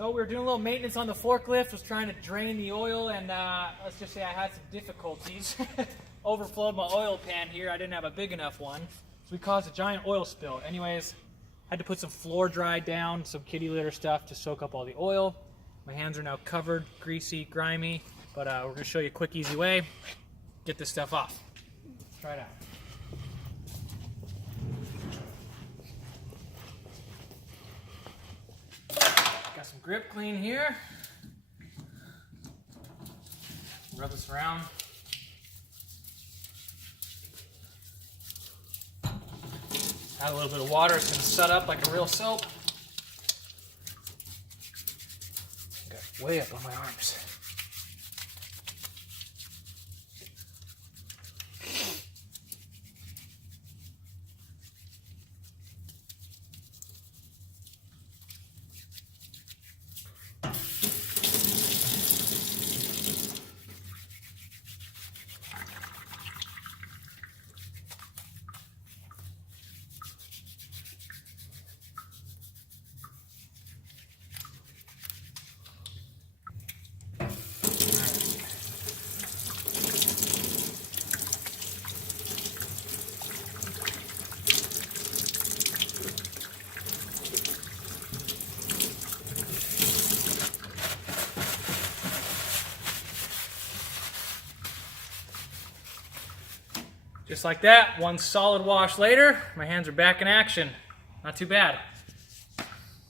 So we were doing a little maintenance on the forklift, was trying to drain the oil, and let's just say I had some difficulties. Overflowed my oil pan here. I didn't have a big enough one, so we caused a giant oil spill. Anyways, had to put some floor dry down, some kitty litter stuff to soak up all the oil. My hands are now covered, greasy, grimy, but we're going to show you a quick, easy way. Get this stuff off. Let's try it out. Got some grip clean here. Rub this around. Add a little bit of water, it's going to set up like a real soap. Got way up on my arms. Just like that, one solid wash later, my hands are back in action. Not too bad.